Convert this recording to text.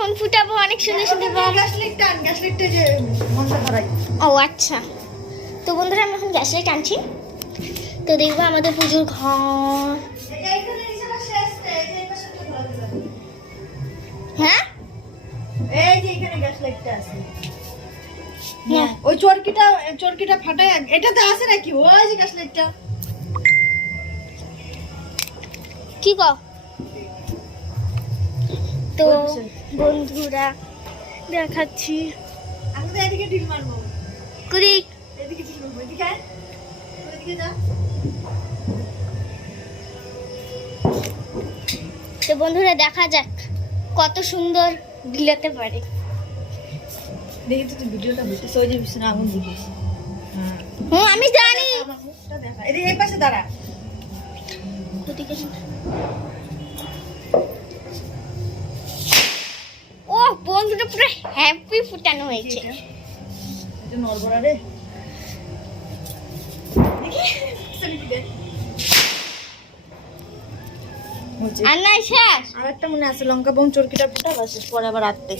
এখন ফুটাবো অনেক সুন্দর সুন্দর বম। গ্যাস লাইটটা যে মনটা ধরাই। ও আচ্ছা, তো বন্ধুরা আমি এখন গ্যাস লাইট আনছি। তো দেখবো আমাদের পুজোর ঘর। এইখানে নিচেটা শেষ, এই যে এই পাশে ধরা দিলাম। হ্যাঁ এই যে এখানে গ্যাস লাইটটা আছে। হ্যাঁ ওই চরকিটা ফাটায় এটাতে আছে নাকি? ওই যে গ্যাস লাইটটা। কি গো? তো বন্ধুরা দেখাচ্ছি আমি তো এদিকে ঢিল মারবো। করি। এদিকে ঢিল মারবো। এদিকে আয়। ওইদিকে যা। তো বন্ধুরা দেখা যাক কত সুন্দর দিলাতে পারে। দেখি তো তুই ভিডিওটা বুঝছিস, ওই যে বিছানা আগুন দিছিস। হুম আমি জানি। আমার মুখটা দেখা। এদিকে এই পাশে দাঁড়া। ওদিকে শোন। ও বন্ধুরা পুরো হ্যাপি ফুটানো হয়েছে। এটা নড়বড়া রে। দেখি সেলফি দে। আর নাই শেষ। আরেকটা মনে আছে লঙ্কা বোম চরকিটা ফুটা বাস পরে আবার রাখতে।